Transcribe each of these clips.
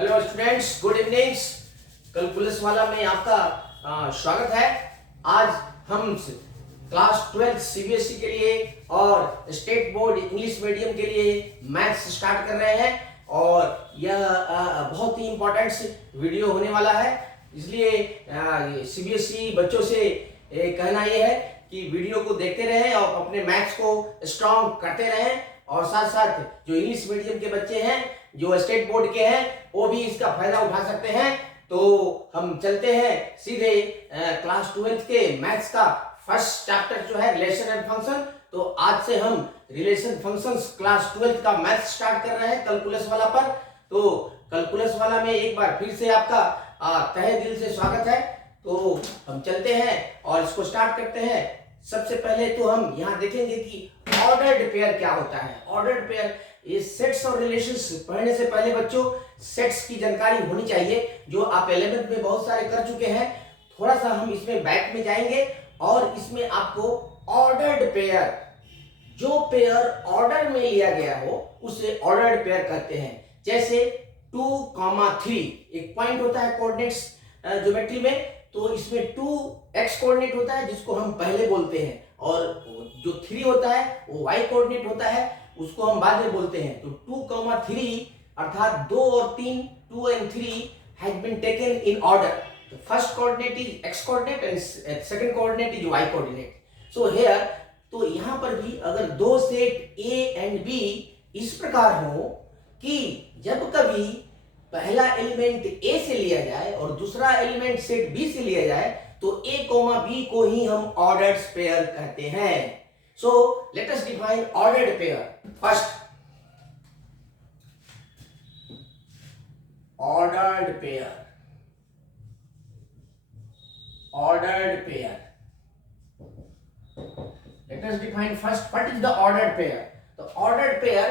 Hello students, good evenings. Calculus वाला में आपका स्वागत है। आज हम क्लास 12 सीबीएसई के लिए और स्टेट बोर्ड इंग्लिश मीडियम के लिए मैथ्स स्टार्ट कर रहे हैं और यह बहुत ही इम्पोर्टेंट वीडियो होने वाला है। इसलिए सीबीएसई बच्चों से कहना यह है कि वीडियो को देखते रहें और अपने मैथ्स को स्ट्रॉन्ग करते रहें और साथ साथ जो इंग्लिश मीडियम के बच्चे हैं, जो स्टेट बोर्ड के हैं, वो भी इसका फायदा उठा सकते हैं। तो हम चलते हैं सीधे क्लास 12 के मैथ्स का फर्स्ट चैप्टर जो है रिलेशन एंड फंक्शन। तो आज से हम रिलेशन फंक्शंस क्लास 12 का मैथ्स स्टार्ट कर रहे हैं कैलकुलस वाला पर। तो कैलकुलस वाला में एक बार फिर से आपका तहे दिल से स्वागत है। तो हम चलते हैं और इसको स्टार्ट करते हैं। सबसे पहले तो हम यहाँ देखेंगे कि ऑर्डर्ड पेयर क्या होता है। ऑर्डर्ड पेयर ये सेट्स और रिलेशंस पढ़ने से पहले बच्चों सेट्स की जानकारी होनी चाहिए, जो आप 11th में बहुत सारे कर चुके हैं। थोड़ा सा हम इसमें बैक में जाएंगे और इसमें आपको ऑर्डर्ड पेयर, जो पेयर ऑर्डर में लिया गया हो उसे ऑर्डर्ड पेयर कहते हैं। जैसे 2,3 एक पॉइंट होता है कोऑर्डिनेट्स ज्योमेट्री में, तो इसमें 2x कोऑर्डिनेट होता है जिसको हम पहले बोलते हैं, और जो 3 होता है वो y कोऑर्डिनेट होता है, उसको हम बाद में बोलते हैं। तो 2,3 अर्थात 2 और 3, 2 and 3 has been taken in order. The first coordinate is x coordinate and second coordinate is y coordinate. So here, तो यहाँ पर भी अगर दो सेट a and b इस प्रकार हो कि जब कभी पहला एलिमेंट a से लिया जाए और दूसरा एलिमेंट सेट b से लिया जाए तो a, b को ही हम ऑर्डर्ड पेयर कहते हैं। So let us define ordered pair. First, ordered pair. Ordered pair. Let us define first what is the ordered pair. The ordered pair,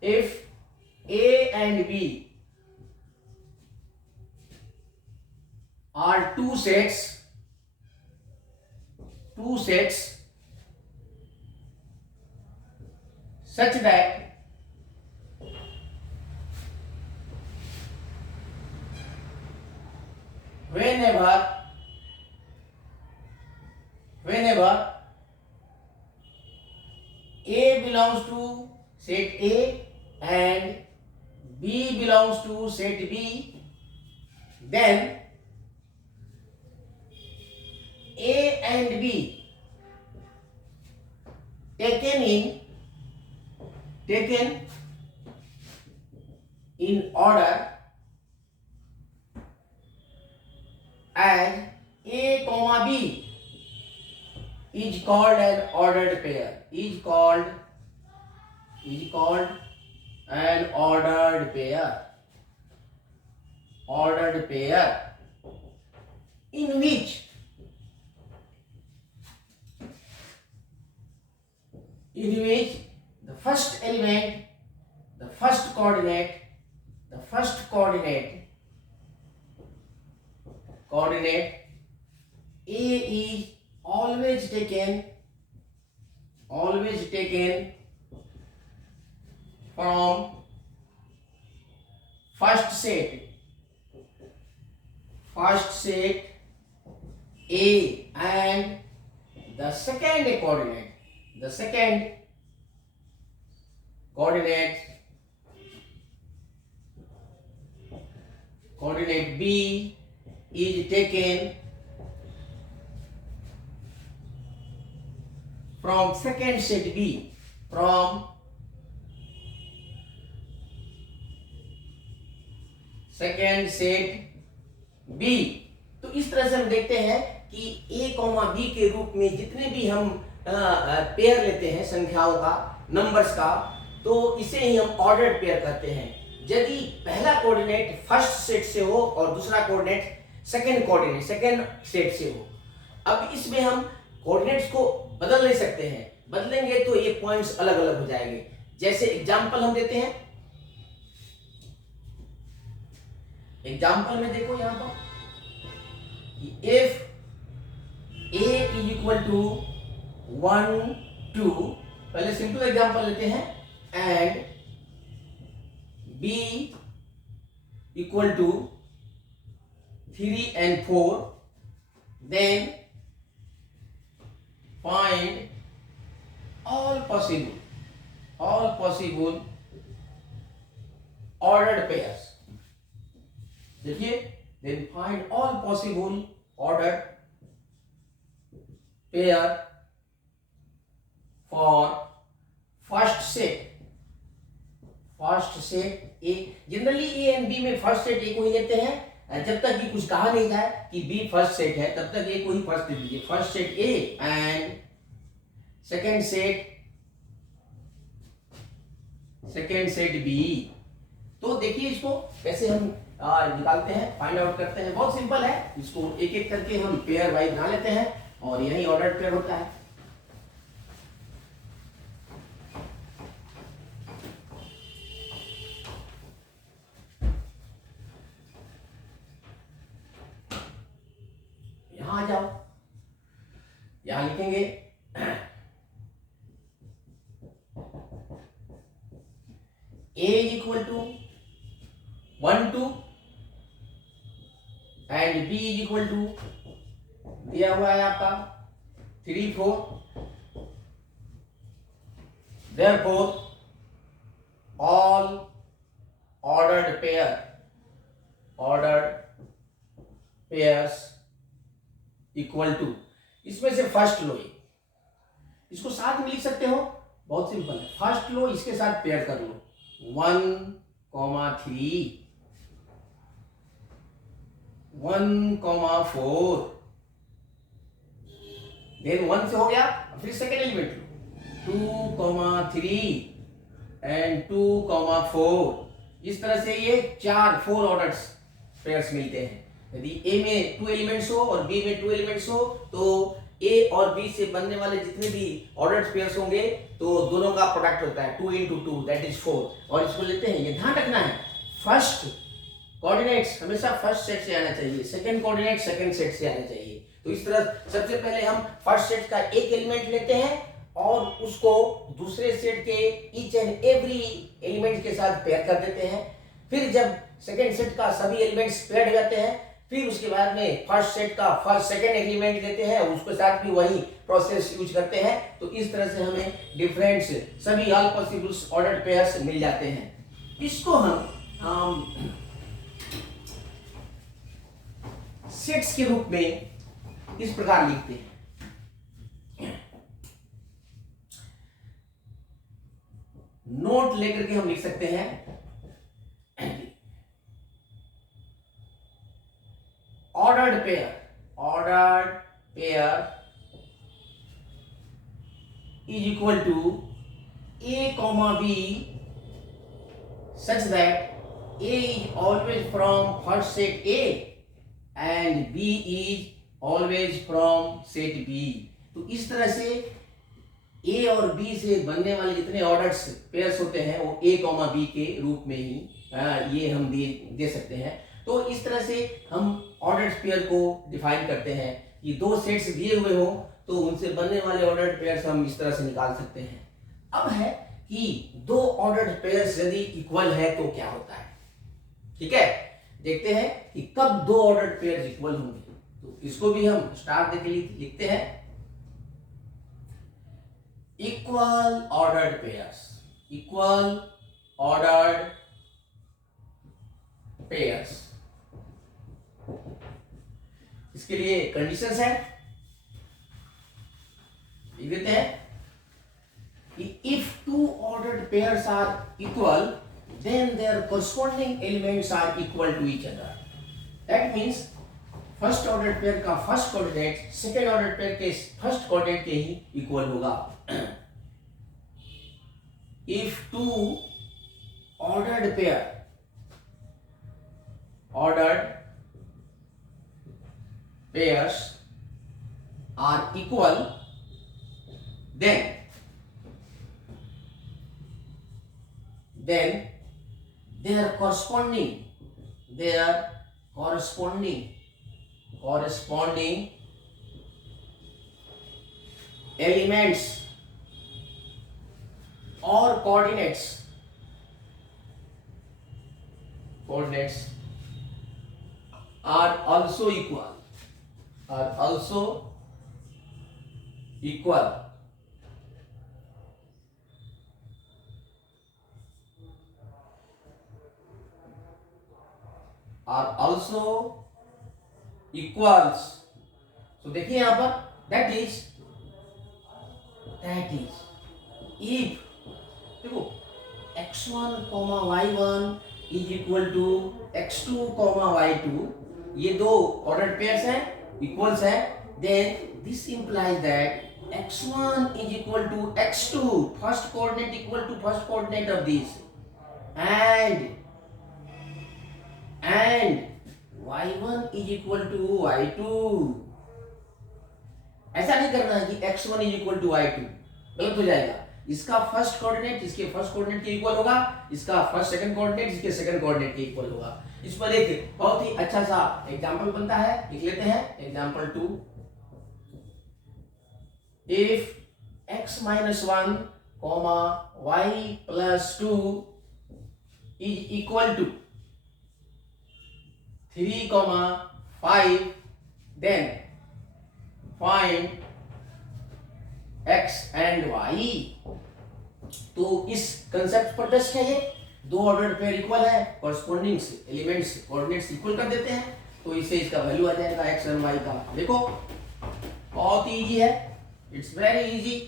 if A and B are two sets such that whenever A belongs to set A and B belongs to set B, then A and B taken in order as A, B is called an ordered pair. Is called an ordered pair. Ordered pair in which the first element, the first coordinate A is always taken from first set A, and the second coordinate B is taken from second set B, from second set B। तो इस तरह से हम देखते हैं कि A, B के रूप में जितने भी हम पेयर लेते हैं संख्याओं का, नंबर्स का, तो इसे ही हम ऑर्डर्ड पेयर कहते हैं। यदि पहला कोऑर्डिनेट फर्स्ट सेट से हो और दूसरा कोऑर्डिनेट सेकंड सेट से हो। अब इसमें हम कोऑर्डिनेट्स को बदल नहीं सकते हैं, बदलेंगे तो ये पॉइंट्स अलग अलग हो जाएंगे। जैसे एग्जांपल हम देते हैं, एग्जांपल में देखो यहां पर if a is equal to 1 2, पहले सिंपल एग्जांपल लेते हैं, and B equal to 3 and 4, then find all possible ordered pairs. देखिए, then find all possible ordered pair for first set A. Generally A and B में first set A को ही लेते हैं, जब तक कि कुछ कहा नहीं जाए कि B फर्स्ट सेट है तब तक A को ही फर्स्ट ले लीजिए. First set A and second set B. तो देखिए इसको कैसे हम निकालते हैं, फाइंड आउट करते हैं. बहुत सिंपल है. इसको एक एक करके हम पेयर वाइज बना लेते हैं और यही ऑर्डर पेयर होता है. यहां आ जाओ, यहां लिखेंगे A equal to 1 2 and B equal to दिया हुआ है आपका 3 4. Therefore all ordered pairs equal to, इसमें से फर्स्ट लो, इसको साथ में लिख सकते हो. बहुत सिंपल है. फर्स्ट लो इसके साथ पेयर कर लो 1 3 1 4. देन 1 से हो गया, फिर सेकेंड एलिमेंट लो 2 3 एंड 2 4. इस तरह से ये 4 ऑर्डर्ड पेयर्स मिलते हैं. यदि A में 2 एलिमेंट्स हो और B में 2 एलिमेंट्स हो तो A और B से बनने वाले जितने भी ऑर्डर्ड पेयर्स होंगे तो दोनों का प्रोडक्ट होता है 2 into 2 दैट इज 4. और इसको लेते हैं. ये ध्यान रखना है, फर्स्ट कोऑर्डिनेट्स हमेशा फर्स्ट सेट से आना चाहिए, सेकंड कोऑर्डिनेट सेकंड सेट से आना चाहिए. तो इस तरह सबसे पहले हम फर्स्ट सेट का एक एलिमेंट लेते हैं और उसको दूसरे सेट के ईच एंड एवरी एलिमेंट के साथ पेयर कर देते हैं. फिर जब सेकंड सेट का सभी एलिमेंट्स पेयर हो जाते हैं फिर उसके बाद में फर्स्ट सेट का फर्स्ट सेकंड एलिमेंट लेते हैं, उसके साथ भी वही प्रोसेस यूज करते हैं. तो इस तरह से हमें डिफरेंट सभी ऑल पॉसिबल ऑर्डर्ड पेयर्स मिल जाते हैं. इसको हम सेट्स के रूप में इस प्रकार लिखते हैं. नोट लेकर के हम लिख सकते हैं ordered pair is equal to A comma B such that A is always from first set A and B is always from set B. तो इस तरह से A और B से बनने वाले जितने ऑर्डर्स पेयर्स होते हैं वो A कॉमा B के रूप में ही ये हम दे सकते हैं. तो इस तरह से हम ऑर्डर्ड पेयर को डिफाइन करते हैं. ये दो सेट्स दिए हुए हो तो उनसे बनने वाले ऑर्डर्ड पेयर्स हम इस तरह से निकाल सकते हैं. अब है कि दो ऑर्डर्ड पेयर्स यदि इक्वल है तो क्या होता है. ठीक है, देखते हैं कि कब दो ऑर्डर्ड पेयर्स इक्वल होंगे. तो इसको भी हम स्टार देके लिखते हैं. Equal ordered pairs. इसके लिए कंडीशंस है, लिख देते हैं कि if two ordered pairs are equal then their corresponding elements are equal to each other. That means first ordered pair का first coordinate second ordered pair के फर्स्ट कोऑर्डिनेट के ही इक्वल होगा. If two ordered pairs are equal then their corresponding elements or coordinates coordinates are also equal, are also equal, are also equals. So देखिए यहां पर that is if देखो x1 y1 is equal to x2 y2, ये दो order pairs हैं, equals हैं, then this implies that x1 is equal to x2, first coordinate equal to first coordinate of this, and y1 is equal to y2. ऐसा नहीं करना है कि x1 is equal to y2, गलत हो जाएगा। इसका फर्स्ट कोऑर्डिनेट इसके फर्स्ट कोऑर्डिनेट के इक्वल होगा, इसका फर्स्ट सेकंड कोऑर्डिनेट इसके सेकंड कोऑर्डिनेट के इक्वल होगा। इस पर एक बहुत ही अच्छा सा एग्जांपल बनता है, लिख लेते हैं example 2। If x minus 1 y plus 2 is equal to 3 5, then find x and y। तो इस कंसेप्ट पर टेस्ट है ये, दो ऑर्डर पेयर इक्वल है, कॉरस्पॉन्डिंग एलिमेंट्स कोऑर्डिनेट्स इक्वल कर देते हैं, तो इससे इसका वैल्यू आ जाएगा x और y का। देखो बहुत ही इजी है, इट्स वेरी इजी।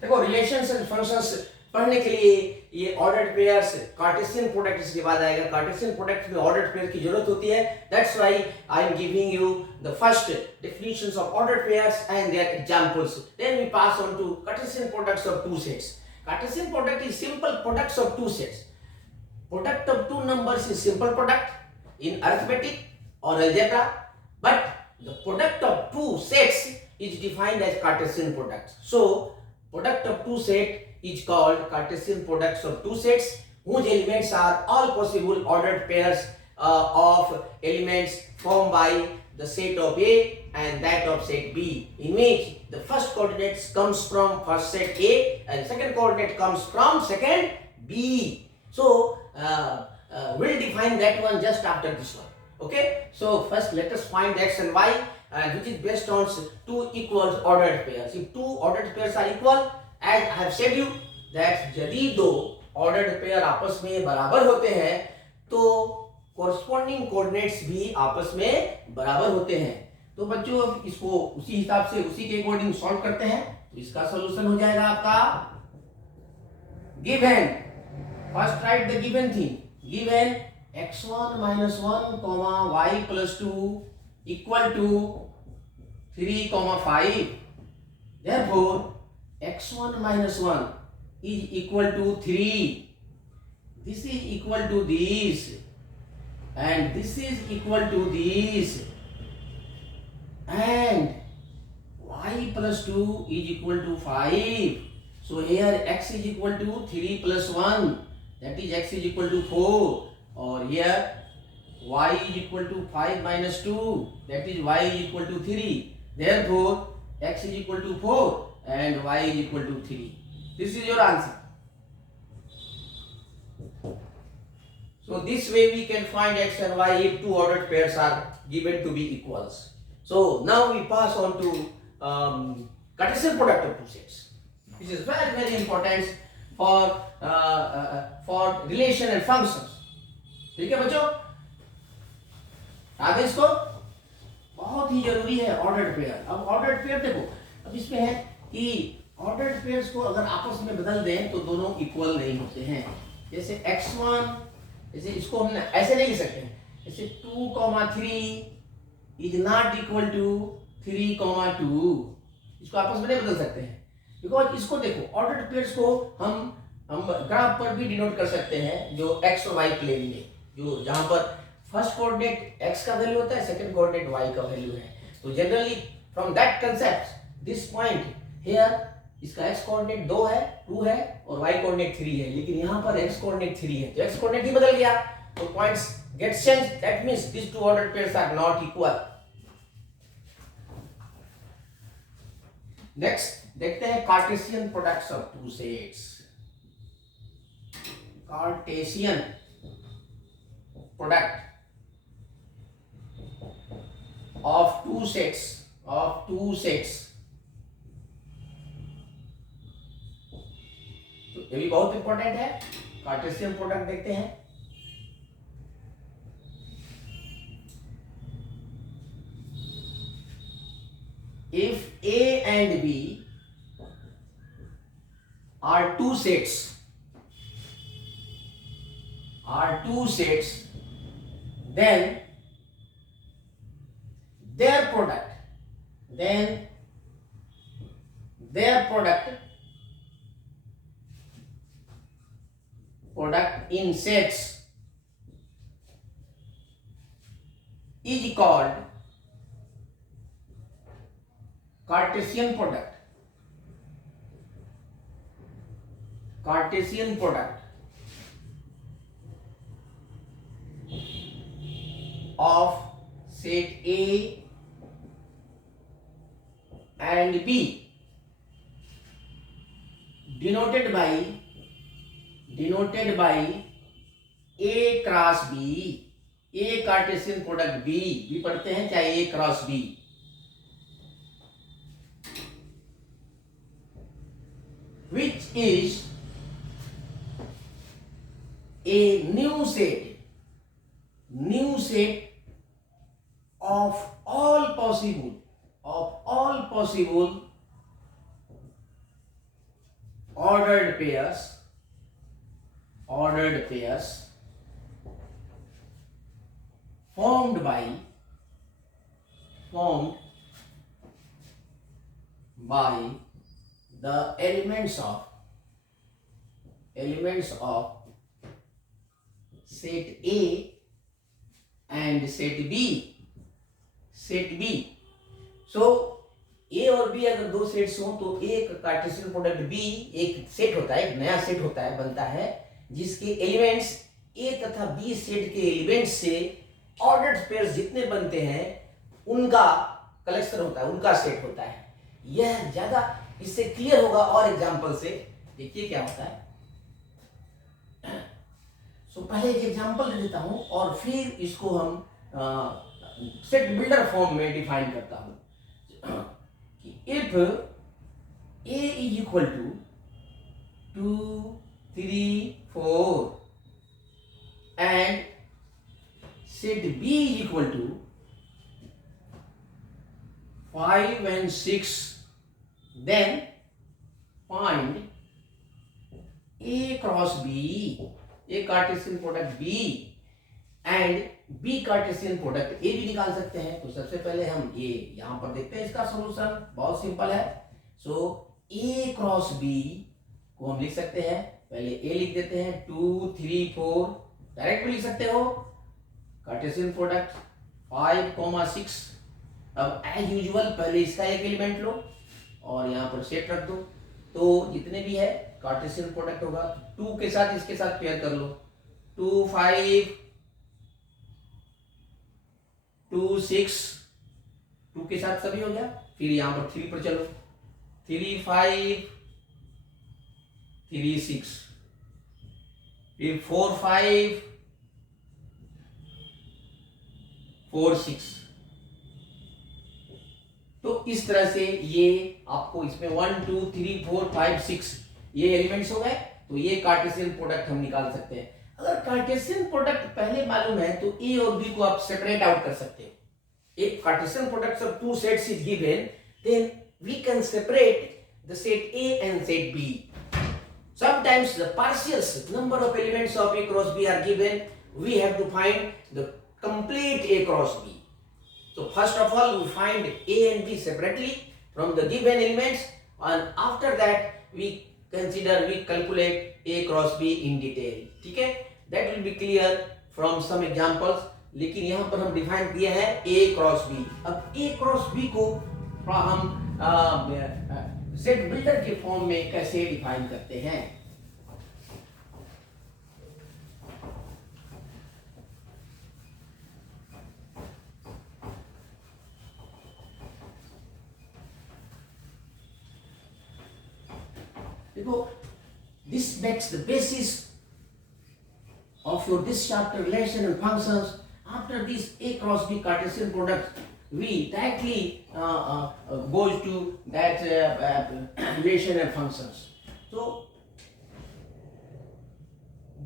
देखो रिलेशंस एंड फंक्शंस पढ़ने के लिए ये ऑर्डर्ड पेयर्स, कार्टेशियन प्रोडक्ट इसके बाद आएगा। कार्टेशियन प्रोडक्ट में ऑर्डर्ड पेयर की जरूरत होती है, that's why I am giving you the first definitions of ordered pairs and their examples. Then we pass on to Cartesian products of two sets. Cartesian product is simple products of two sets. Product of two numbers is simple product in arithmetic or algebra, but the product of two sets is defined as Cartesian product. So product of two set is called Cartesian products of two sets whose elements are all possible ordered pairs of elements formed by the set of A and that of set B, in which the first coordinates comes from first set A and second coordinate comes from second B. So we'll define that one just after this one. Okay, so first let us find x and y, which is based on two equal ordered pairs. If two ordered pairs are equal, as I have said you that यदि दो ordered pair आपस में बराबर होते हैं तो corresponding coordinates भी आपस में बराबर होते हैं। तो बच्चों अब इसको उसी हिसाब से उसी के अकॉर्डिंग सॉल्व करते हैं, तो इसका सॉल्यूशन हो जाएगा आपका given. First right the given thing, given x1 minus 1 y plus 2 equal to 3 5, therefore x1 minus 1 is equal to 3, this is equal to this and this is equal to this, and y plus 2 is equal to 5. So here x is equal to 3 plus 1, that is x is equal to 4, or here y is equal to 5 minus 2, that is y is equal to 3. Therefore x is equal to 4 and y is equal to 3. This is your answer. So this way we can find x and y if two ordered pairs are given to be equals. So now we pass on to Cartesian product of two sets, which is very important for relation and functions. ठीक है बच्चों, आगे इसको बहुत ही जरूरी है ordered pair. अब ordered pair देखो, अब इसमें है कि ऑर्डर्ड पेयर्स को अगर आपस में बदल दें तो दोनों इक्वल नहीं होते हैं। जैसे x1, जैसे इसको हम ऐसे नहीं लिख सकते हैं, जैसे 2, 3 इज नॉट इक्वल टू 3, 2, इसको आपस में नहीं बदल सकते हैं, बिकॉज इसको देखो ऑर्डर्ड पेयर्स को हम ग्राफ पर भी डिनोट कर सकते हैं, जो x और y प्लेन में, जो जहां पर फर्स्ट कोऑर्डिनेट x का वैल्यू होता है, सेकंड कोऑर्डिनेट y का वैल्यू है। तो generally from that concept this point here, इसका x कोऑर्डिनेट 2 है, 2 है और y कोऑर्डिनेट 3 है, लेकिन यहां पर x कोऑर्डिनेट 3 है, तो x कोऑर्डिनेट ही बदल गया, तो points get change, that means this two ordered pairs are not equal. Next देखते हैं Cartesian products of two sets. Cartesian product of two sets. तो ये भी बहुत इंपॉर्टेंट है। कार्टेशियन प्रोडक्ट देखते हैं। If A and B are two sets, then their product in sets is called Cartesian product of set A and B denoted by A cross B। A Cartesian product B भी पढ़ते हैं, चाहे A cross B, which is a new set of all possible ordered pairs formed by the elements of set A and set B। सो ए और B अगर दो sets हो तो एक कार्टेशियन प्रोडक्ट बी एक सेट होता है, एक नया सेट होता है, बनता है, जिसके एलिमेंट्स ए तथा बी सेट के एलिमेंट्स से ऑर्डर्ड पेयर्स जितने बनते हैं उनका कलेक्शन होता है, उनका सेट होता है। यह ज्यादा इससे क्लियर होगा और एग्जांपल से देखिए क्या होता है। सो पहले एक एग्जांपल दे देता हूं और फिर इसको हम सेट बिल्डर फॉर्म में डिफाइन करता हूं कि if A is equal to 2, 3, 4 and set B is equal to 5 and 6, then find A cross B, A Cartesian product B and B Cartesian product A भी निकाल सकते हैं। तो सबसे पहले हम A यहां पर देखते हैं, इसका सॉल्यूशन बहुत सिंपल है। सो A क्रॉस B को हम लिख सकते हैं, पहले A लिख देते हैं, 2, 3, 4 डायरेक्ट भी लिख सकते हो। Cartesian product 5, 6। अब एज यूजुअल पहले इसका एक एलिमेंट लो और यहाँ पर सेट रख दो, तो जितने भी है कार्टेशियन प्रोडक्ट होगा। 2 के साथ इसके साथ पेयर कर लो, 2, 5, 2, 6, 2 के साथ सभी हो गया। फिर यहाँ पर 3 पर चलो, 3, 5, 3, 6, फिर 4, 5, 4, 6। तो इस तरह से ये आपको इसमें 1, 2, 3, 4, 5, 6 ये एलिमेंट्स हो गए। तो ये कार्टेशियन प्रोडक्ट हम निकाल सकते हैं। अगर कार्टेशियन प्रोडक्ट पहले मालूम है तो ए और बी को आप सेपरेट आउट कर सकते हो। एक Cartesian product of two sets is given, then we can separate the set A and set B. Sometimes the partials number of elements of A cross B are given, we have to find the complete A cross B. So first of all we find A and B separately from the given elements, and after that we calculate A cross B in detail. ठीक है, that will be clear from some examples. लेकिन यहाँ पर हम define किए हैं A cross B। अब A cross B को हम सेट बिल्डर के फॉर्म में कैसे डिफाइन करते हैं। देखो, this makes the basis of your this chapter relation and functions. After this A cross B Cartesian product, we directly goes to that relation and functions. So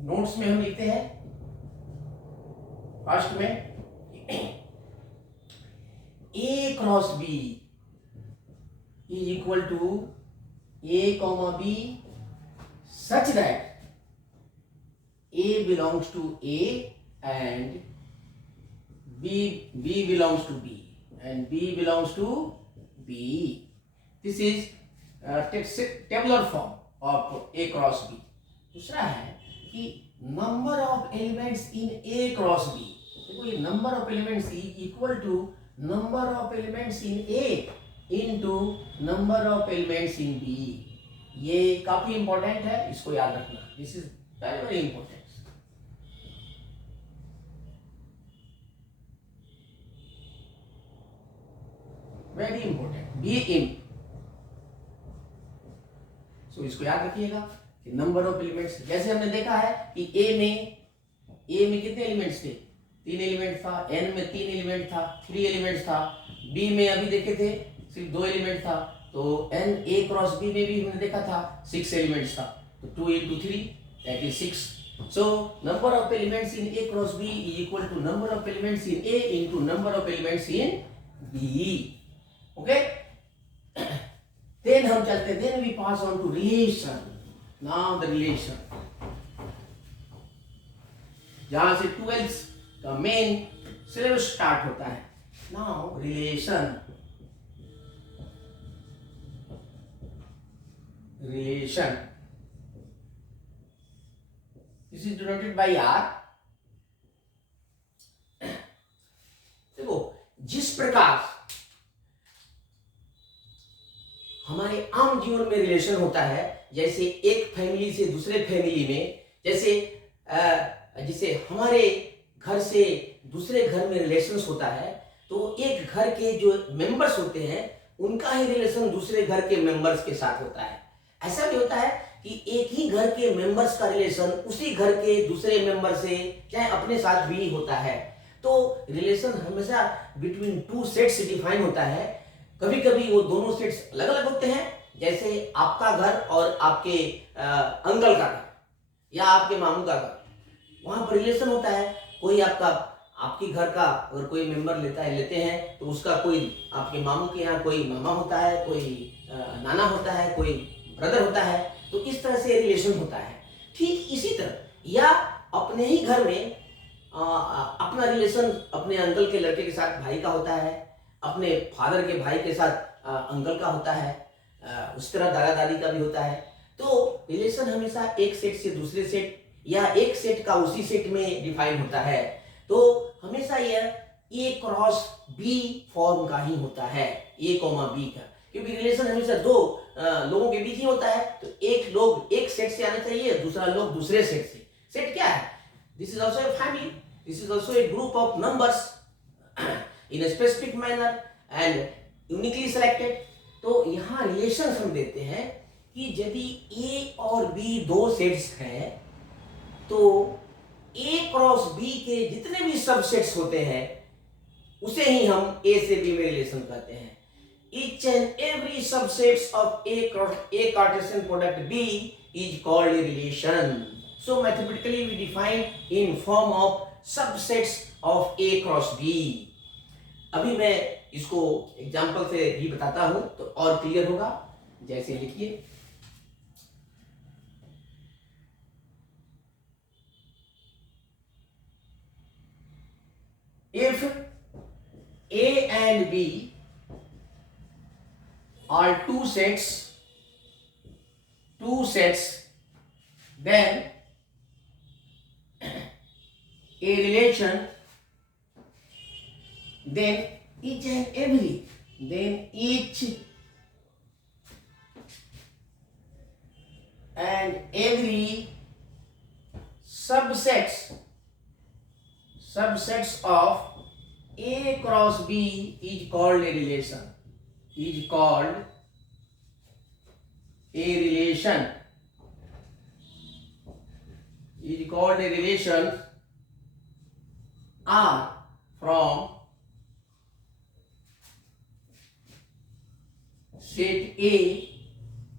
notes में हम लिखते हैं फर्स्ट में A cross B is equal to A comma B such that A belongs to A and B belongs to B and B belongs to B. This is tabular form of A cross B. दूसरा है कि number of elements in A cross B. देखो ये number of elements equal to number of elements in A into number of elements in B. ये काफी important है, इसको याद रखना. This is very very important. Very important. B in. So इसको याद रखिएगा कि नंबर ऑफ एलिमेंट्स, जैसे हमने देखा है कि ए में कितने एलिमेंट्स थे? 3 एलिमेंट था. एन में 3 एलिमेंट था, 3 एलिमेंट्स था. बी में अभी देखे थे सिर्फ 2 एलिमेंट था. तो एन ए क्रॉस बी में भी हमने देखा था 6 एलिमेंट्स था. तो 2 into 3 that is 6. So number of elements in A cross B is equal to number of elements in A into number of elements in B. Okay? Then हम चलते, then we pass on to relation. Now the relation, जहां से 12th का main syllabus start होता है. Now relation. This is denoted by R. देखो जिस प्रकार हमारे आम जीवन में रिलेशन होता है, जैसे एक फैमिली से दूसरे फैमिली में, जैसे हमारे घर से दूसरे घर में रिलेशंस होता है, तो एक घर के जो मेंबर्स होते हैं उनका ही रिलेशन दूसरे घर के मेंबर्स के साथ होता है. ऐसा भी होता है कि एक ही घर के मेंबर्स का रिलेशन उसी घर के दूसरे मेंबर से चाहे अपने साथ भी होता है. तो रिलेशन हमेशा बिटवीन टू सेट्स डिफाइन होता है. कभी कभी वो दोनों सेट्स अलग अलग होते हैं, जैसे आपका घर और आपके अंकल का घर या आपके मामू का घर, वहां पर रिलेशन होता है. कोई आपके घर का अगर कोई मेंबर लेते हैं तो उसका कोई आपके मामू के यहाँ कोई मामा होता है, कोई नाना होता है, कोई ब्रदर होता है. तो इस तरह से रिलेशन होता है. ठीक इसी तरह या अपने ही घर में अपना रिलेशन अपने अंकल के लड़के के साथ भाई का होता है, अपने फादर के भाई के साथ अंकल का होता है, उस तरह दादा दादी का भी होता है. तो रिलेशन हमेशा एक सेट से दूसरे सेट या एक सेट का उसी सेट में डिफाइन होता है. तो हमेशा यह ए क्रॉस बी फॉर्म का ही होता है, ए कॉमा बी का, क्योंकि रिलेशन हमेशा दो लोगों के बीच ही होता है. तो एक लोग एक सेट से आना चाहिए, दूसरा लोग दूसरे सेट से. सेट क्या है? This is also a family, this is also a group of numbers in a specific manner and uniquely selected. तो यहाँ रिलेशन हम देते हैं कि यदि A और B दो सेट्स हैं तो A क्रॉस B के जितने भी सबसेट्स होते हैं उसे ही हम A से B में रिलेशन कहते हैं. Each and every subsets of A Cartesian product B is called a relation. So mathematically we define in form of subsets of A cross B. अभी मैं इसको एग्जाम्पल से ही बताता हूं तो और क्लियर होगा. जैसे लिखिए, if A and B are two sets, then a relation, then each and every subsets of A cross B is called a relation. Is called a relation R from set A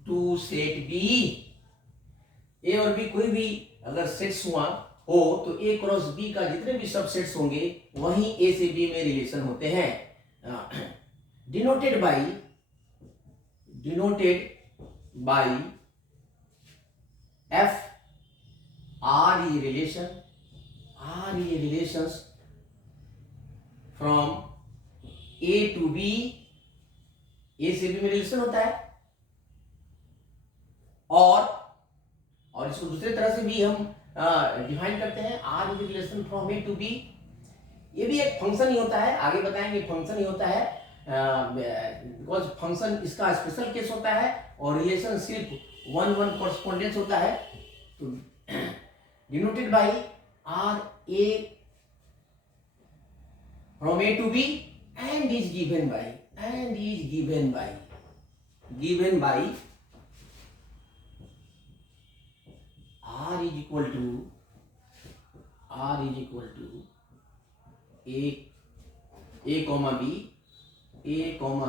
to set B. A और B कोई भी अगर sets हुआ हो तो ए cross B का जितने भी सब सेट्स होंगे वहीं ए से बी में रिलेशन होते हैं। Denoted by F R E relations from A to B. A से बी में रिलेशन होता है और इसको दूसरे तरह से भी हम डिफाइन करते हैं, R is relation from A to B. ये भी एक फंक्शन ही होता है, आगे बताएंगे फंक्शन ही होता है, बिकॉज फंक्शन इसका स्पेशल केस होता है और रिलेशन सिर्फ वन कॉरेस्पॉन्डेंस होता है। तो denoted by R A from A to B and is given by R is equal to a comma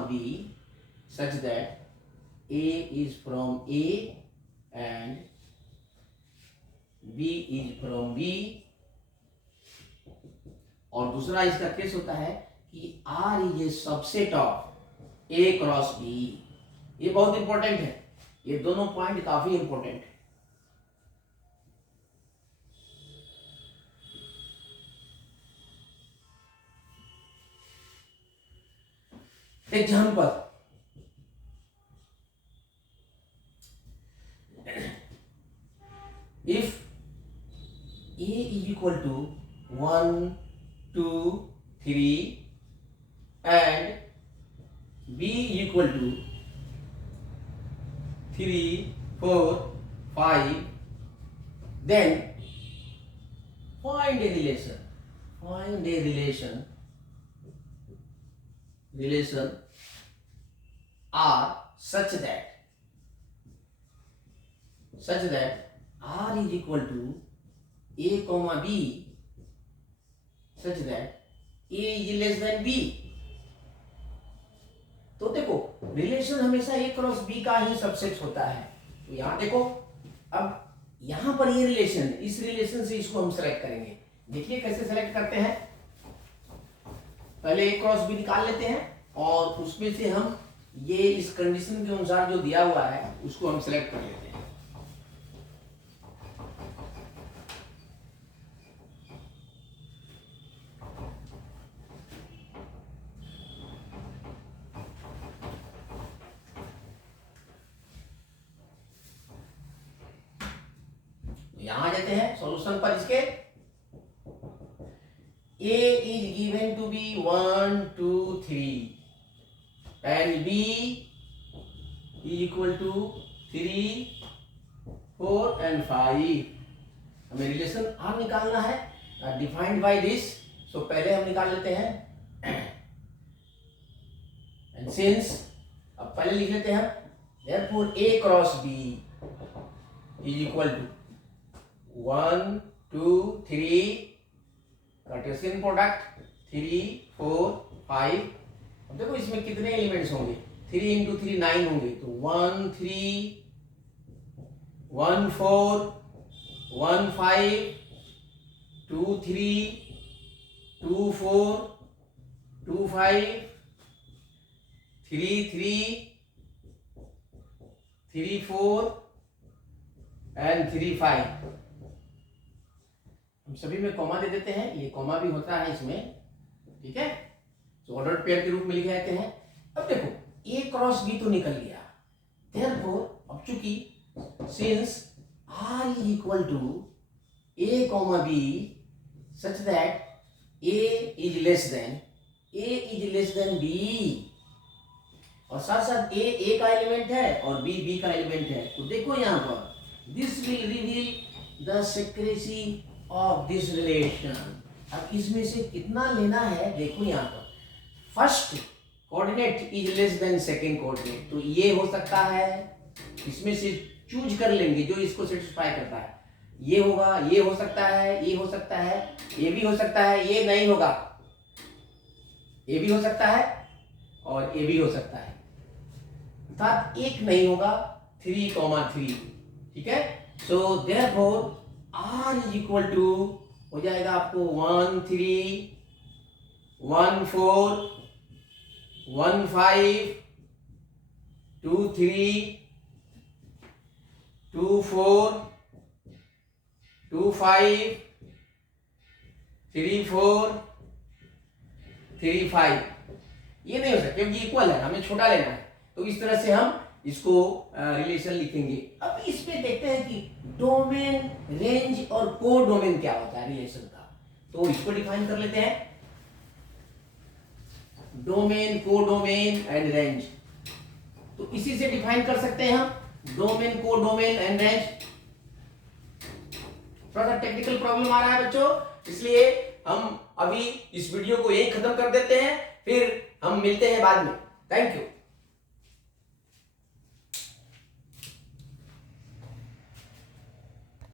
b such that a is from a and b is from b। और दूसरा इसका case होता है कि R is a subset of a cross b। ये बहुत important है, ये दोनों पॉइंट काफी इंपॉर्टेंट है। Example, if A is equal to 1, 2, 3 and B is equal to 3, 4, 5, then find a relation R such that R is equal to A comma B such that A is less than B। तो देखो relation हमेशा A cross B का ही subset होता है। तो यहां देखो, अब यहां पर ये रिलेशन, इस रिलेशन से इसको हम सेलेक्ट करेंगे। देखिए कैसे सेलेक्ट करते हैं। पहले A क्रॉस B निकाल लेते हैं और उसमें से हम ये इस कंडीशन के अनुसार जो दिया हुआ है उसको हम सेलेक्ट कर लेते हैं। यहां आ जाते हैं सॉल्यूशन पर इसके। A is given to be 1, 2, 3 and B is equal to 3, 4 and 5। हमें रिलेशन R निकालना है, डिफाइंड बाय दिस। सो पहले हम निकाल लेते हैं एंड सिंस, अब पहले लिख लेते हैं therefore A cross B is equal to 1, 2, 3 Cartesian product 3, 4, 5। अब देखो इसमें कितने एलिमेंट्स होंगे, 3 into 3 9 होंगे। तो 1, 3, 1, 4, 1, 5, 2, 3, 2, 4, 2, 5, 3, 3, 3, 4 and 3, 5। हम सभी में कॉमा दे देते हैं, ये कॉमा भी होता है इसमें, ठीक है। तो ऑर्डर्ड पेयर के रूप में लिखे जाते हैं। अब देखो A क्रॉस B तो निकल गया, therefore अब चूंकि since R is equal to A comma B such that A is less than B और साथ साथ A का एलिमेंट है और B का एलिमेंट है। तो देखो यहाँ पर this will reveal the secrecy of this relation. अब इसमें से कितना लेना है देखो यहाँ पर, first coordinate is less than second coordinate. तो ये हो सकता है, इसमें से चूज कर लेंगे जो इसको सेटिस्फाई करता है। ये होगा, ये हो सकता है, ये हो सकता है, ये भी हो सकता है, ये नहीं होगा, ये भी हो सकता है और ये भी हो सकता है, अर्थात एक नहीं होगा, 3,3, ठीक है। So therefore r is equal to हो जाएगा आपको 1 3 1 4 1 5 2 3 2 4 2 5 3 4 3 5। ये नहीं हो सकता क्योंकि इक्वल है, हमें छोटा लेना है, तो इस तरह से हम इसको रिलेशन लिखेंगे। अब इसमें देखते हैं कि डोमेन, रेंज और को डोमेन क्या होता है रिलेशन का, तो इसको डिफाइन कर लेते हैं। डोमेन, को डोमेन एंड रेंज, तो इसी से डिफाइन कर सकते हैं हम डोमेन, को डोमेन एंड रेंज। थोड़ा सा टेक्निकल प्रॉब्लम आ रहा है बच्चों, इसलिए हम अभी इस वीडियो को यही खत्म कर देते हैं, फिर हम मिलते हैं बाद में। Thank you.